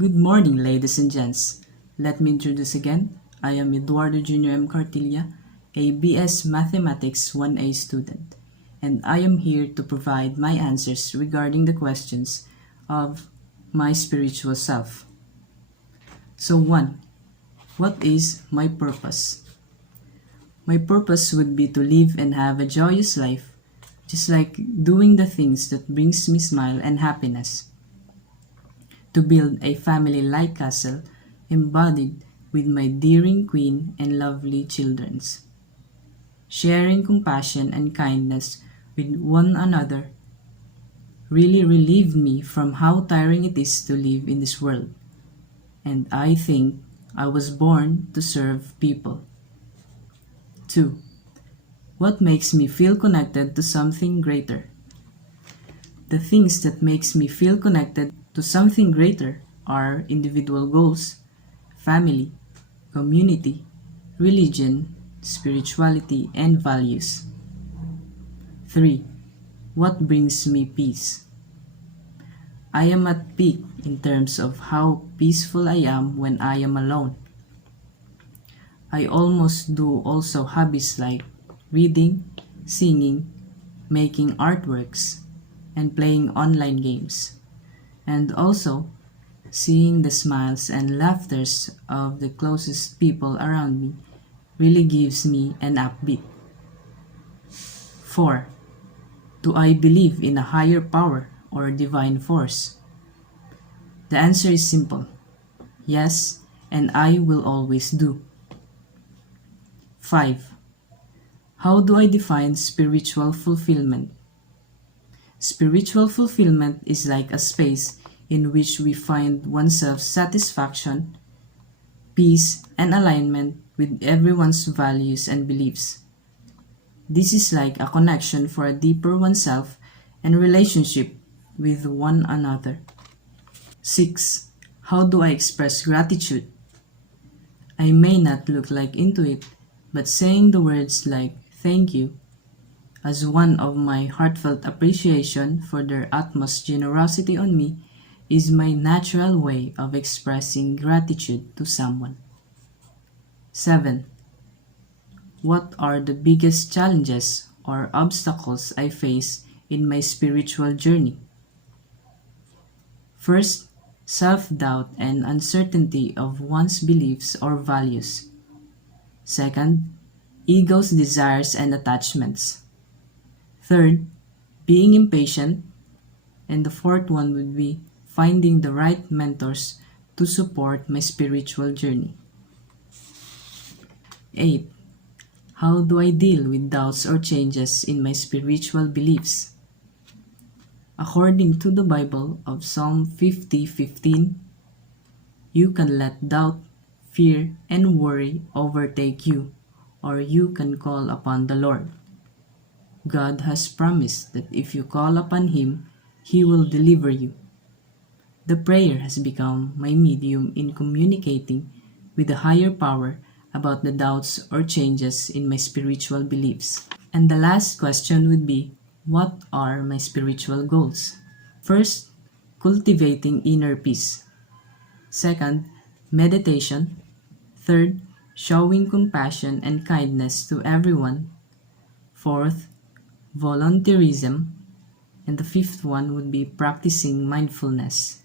Good morning, ladies and gents. Let me introduce again. I am Eduardo Jr. M. Cartilla, a BS Mathematics 1A student, and I am here to provide my answers regarding the questions of my spiritual self. So 1. What is my purpose? My purpose would be to live and have a joyous life, just like doing the things that brings me smile and happiness. To build a family-like castle embodied with my daring queen and lovely childrens. Sharing compassion and kindness with one another really relieved me from how tiring it is to live in this world. And I think I was born to serve people. 2. What makes me feel connected to something greater? The things that makes me feel connected to something greater are individual goals, family, community, religion, spirituality, and values. 3. What brings me peace? I am at peak in terms of how peaceful I am when I am alone. I almost do also hobbies like reading, singing, making artworks, and playing online games. And also, seeing the smiles and laughters of the closest people around me really gives me an upbeat. 4. Do I believe in a higher power or divine force? The answer is simple. Yes, and I will always do. 5. How do I define spiritual fulfillment? Spiritual fulfillment is like a space in which we find oneself's satisfaction, peace, and alignment with everyone's values and beliefs. This is like a connection for a deeper oneself and relationship with one another. 6. How do I express gratitude? I may not look like into it, but saying the words like thank you as one of my heartfelt appreciation for their utmost generosity on me is my natural way of expressing gratitude to someone. 7. What are the biggest challenges or obstacles I face in my spiritual journey? First, self-doubt and uncertainty of one's beliefs or values. Second, ego's desires and attachments. Third, being impatient. And the fourth one would be finding the right mentors to support my spiritual journey. 8. How do I deal with doubts or changes in my spiritual beliefs? According to the Bible of Psalm 50:15, you can let doubt, fear, and worry overtake you, or you can call upon the Lord. God has promised that if you call upon Him, He will deliver you. The prayer has become my medium in communicating with the higher power about the doubts or changes in my spiritual beliefs. And the last question would be, what are my spiritual goals? First, cultivating inner peace. Second, meditation. Third, showing compassion and kindness to everyone. Fourth, volunteerism. And the fifth one would be practicing mindfulness.